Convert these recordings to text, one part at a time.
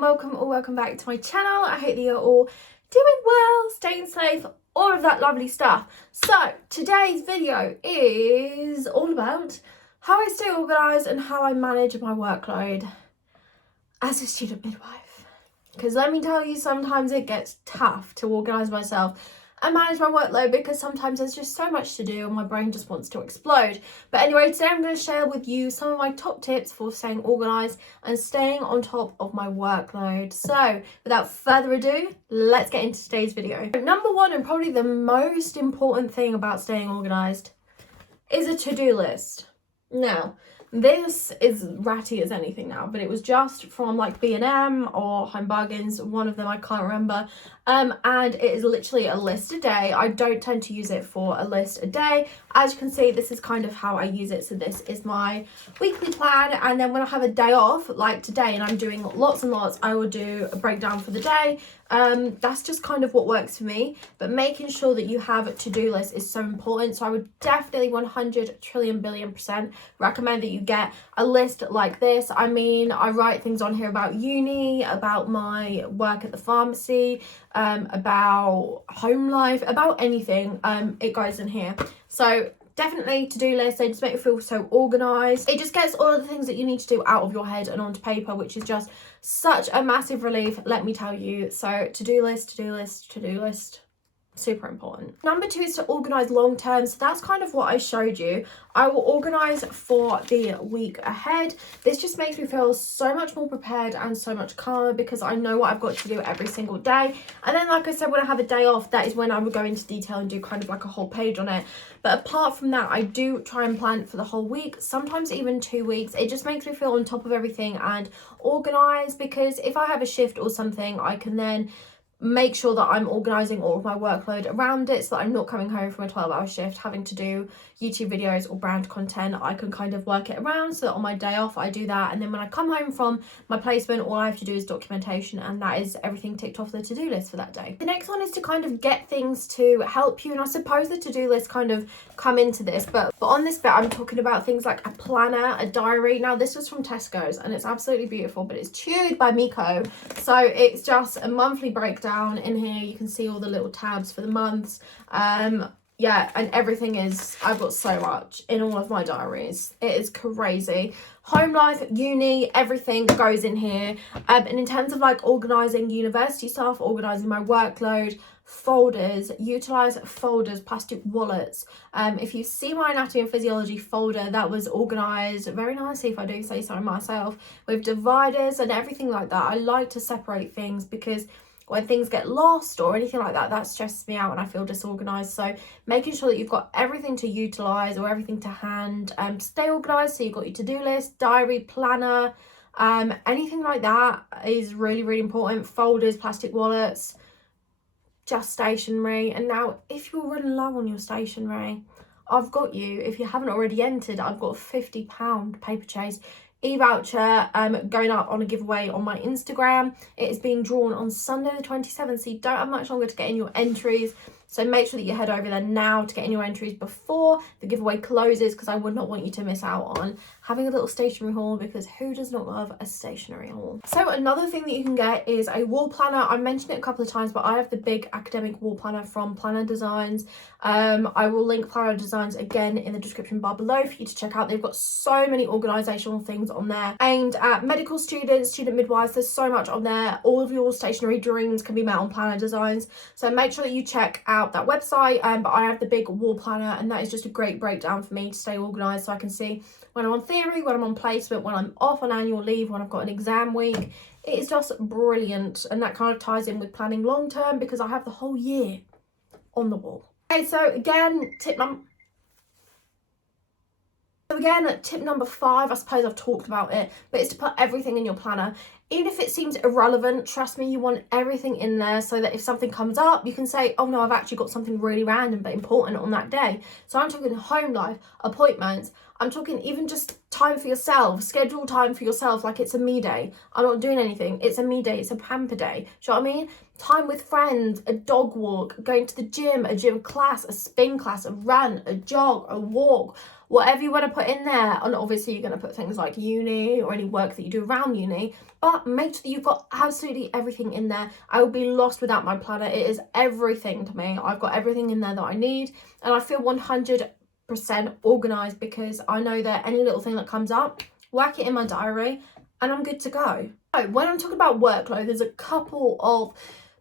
welcome or welcome back to my channel. I hope that you're all doing well, staying safe, all of that lovely stuff. So today's video is all about how I stay organised and how I manage my workload as a student midwife. Because let me tell you, sometimes it gets tough to organise myself and manage my workload because sometimes there's just so much to do and my brain just wants to explode. But anyway, today I'm going to share with you some of my top tips for staying organised and staying on top of my workload. So without further ado, let's get into today's video. Number one, and probably the most important thing about staying organised, is a to-do list. Now, this is ratty as anything now, but it was just from like B&M or Home Bargains, one of them, I can't remember. And it is literally a list a day. I don't tend to use it for a list a day. As you can see, this is kind of how I use it. So this is my weekly plan. And then when I have a day off, like today, and I'm doing lots and lots, I will do a breakdown for the day. That's just kind of what works for me. But making sure that you have a to-do list is so important. So I would definitely 100 trillion billion% recommend that you get a list like this. I mean, I write things on here about uni, about my work at the pharmacy, about home life, about anything. It goes in here. So definitely to-do list. They just make you feel so organised. It just gets all of the things that you need to do out of your head and onto paper, which is just such a massive relief, let me tell you. So to-do list, to-do list, to-do list. Super important. Number two is to organise long term. So that's kind of what I showed you. I will organise for the week ahead. This just makes me feel so much more prepared and so much calmer because I know what I've got to do every single day. And then, like I said, when I have a day off, that is when I would go into detail and do kind of like a whole page on it. But apart from that, I do try and plan for the whole week, sometimes even 2 weeks. It just makes me feel on top of everything and organised, because if I have a shift or something, I can then make sure that I'm organising all of my workload around it so that I'm not coming home from a 12-hour shift having to do YouTube videos or brand content. I can kind of work it around so that on my day off I do that, and then when I come home from my placement, all I have to do is documentation, and that is everything ticked off the to-do list for that day. The next one is to kind of get things to help you, and I suppose the to-do list kind of come into this, but on this bit I'm talking about things like a planner, a diary. Now this was from Tesco's and it's absolutely beautiful, but it's chewed by Miko, so it's just a monthly breakdown. In here you can see all the little tabs for the months. Yeah, and everything is, I've got so much in all of my diaries. It is crazy. Home life, uni, everything goes in here. And in terms of like organising university stuff, organising my workload, folders, utilise folders, plastic wallets. If you see my anatomy and physiology folder, that was organised very nicely, if I do say so myself, with dividers and everything like that. I like to separate things because when things get lost or anything like that, that stresses me out and I feel disorganised. So making sure that you've got everything to utilise or everything to hand, stay organised. So you've got your to-do list, diary, planner, anything like that is really, really important. Folders, plastic wallets, just stationery. And now if you're running low on your stationery, I've got you. If you haven't already entered, I've got a £50 paper chase e-voucher going up on a giveaway on my Instagram. It is being drawn on Sunday the 27th, so you don't have much longer to get in your entries. So make sure that you head over there now to get in your entries before the giveaway closes, because I would not want you to miss out on having a little stationery haul, because who does not love a stationery haul? So another thing that you can get is a wall planner. I mentioned it a couple of times, but I have the big academic wall planner from Planner Designs. I will link Planner Designs again in the description bar below for you to check out. They've got so many organisational things on there aimed at medical students, student midwives. There's so much on there. All of your stationery dreams can be met on Planner Designs, so make sure that you check out that website. But I have the big wall planner, and that is just a great breakdown for me to stay organised, so I can see when I'm on theory, when I'm on placement, when I'm off on annual leave, when I've got an exam week. It is just brilliant, and that kind of ties in with planning long term because I have the whole year on the wall. Okay, so again, tip number 5, I suppose I've talked about it, but it's to put everything in your planner. Even if it seems irrelevant, trust me, you want everything in there so that if something comes up, you can say, oh no, I've actually got something really random but important on that day. So I'm talking home life, appointments, I'm talking even just time for yourself, schedule time for yourself, like it's a me day. I'm not doing anything, it's a me day, it's a pamper day. Do you know what I mean? Time with friends, a dog walk, going to the gym, a gym class, a spin class, a run, a jog, a walk, whatever you want to put in there. And obviously you're going to put things like uni or any work that you do around uni, but make sure that you've got absolutely everything in there. I will be lost without my planner. It is everything to me. I've got everything in there that I need, and I feel 100% organised because I know that any little thing that comes up, whack it in my diary and I'm good to go. So when I'm talking about workload, there's a couple of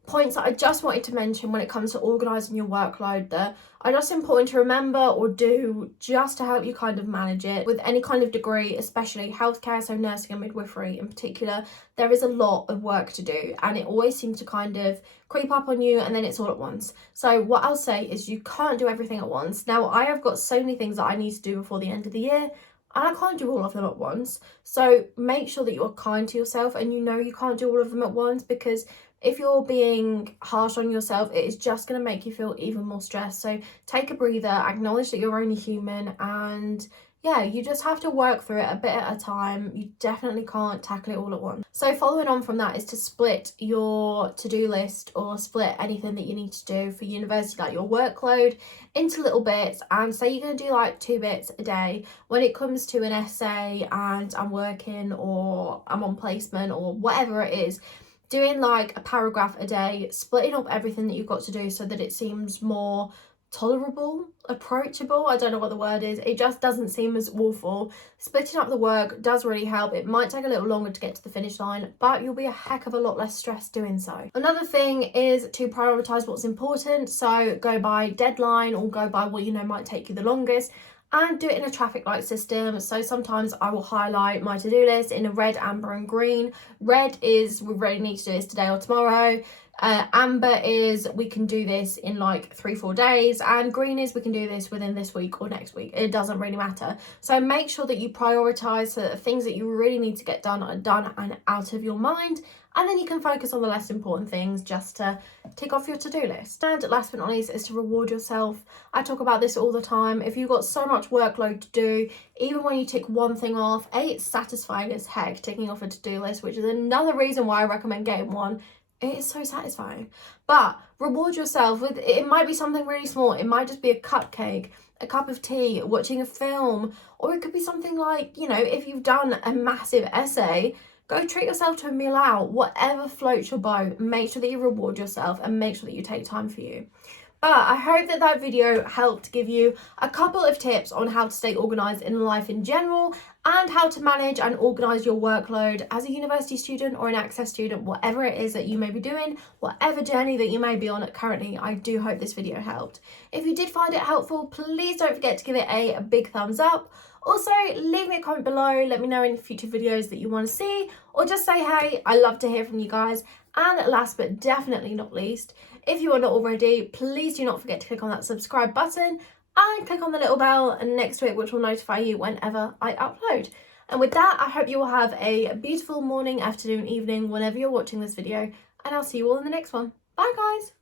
points that I just wanted to mention when it comes to organising your workload that are just important to remember or do just to help you kind of manage it. With any kind of degree, especially healthcare, so nursing and midwifery in particular, there is a lot of work to do and it always seems to kind of creep up on you and then it's all at once. So what I'll say is you can't do everything at once. Now I have got so many things that I need to do before the end of the year, and I can't do all of them at once. So make sure that you're kind to yourself and you know you can't do all of them at once, because if you're being harsh on yourself, it is just going to make you feel even more stressed. So take a breather, acknowledge that you're only human, and yeah, you just have to work through it a bit at a time. You definitely can't tackle it all at once. So following on from that is to split your to-do list or split anything that you need to do for university, like your workload, into little bits. And say you're going to do like 2 bits a day. When it comes to an essay and I'm working or I'm on placement or whatever it is, doing like a paragraph a day, splitting up everything that you've got to do so that it seems more tolerable, approachable, I don't know what the word is, it just doesn't seem as awful. Splitting up the work does really help. It might take a little longer to get to the finish line, but you'll be a heck of a lot less stressed doing so. Another thing is to prioritise what's important, so go by deadline or go by what you know might take you the longest, and do it in a traffic light system. So sometimes I will highlight my to-do list in a red, amber and green. Red is we really need to do this today or tomorrow. Amber is we can do this in like 3-4 days, and green is we can do this within this week or next week. It doesn't really matter. So make sure that you prioritize so that the things that you really need to get done are done and out of your mind, and then you can focus on the less important things just to tick off your to-do list. And last but not least is to reward yourself. I talk about this all the time. If you've got so much workload to do, even when you tick one thing off, it's satisfying as heck ticking off a to-do list, which is another reason why I recommend getting one. It is so satisfying. But reward yourself with, it might be something really small. It might just be a cupcake, a cup of tea, watching a film, or it could be something like, you know, if you've done a massive essay, go treat yourself to a meal out. Whatever floats your boat, make sure that you reward yourself and make sure that you take time for you. But I hope that that video helped give you a couple of tips on how to stay organised in life in general and how to manage and organise your workload as a university student or an access student, whatever it is that you may be doing, whatever journey that you may be on currently. I do hope this video helped. If you did find it helpful, please don't forget to give it a big thumbs up. Also, leave me a comment below, let me know any future videos that you want to see, or just say hey. I love to hear from you guys. And last but definitely not least, if you are not already, please do not forget to click on that subscribe button and click on the little bell next to it, which will notify you whenever I upload. And with that, I hope you will have a beautiful morning, afternoon, evening, whenever you're watching this video, and I'll see you all in the next one. Bye guys!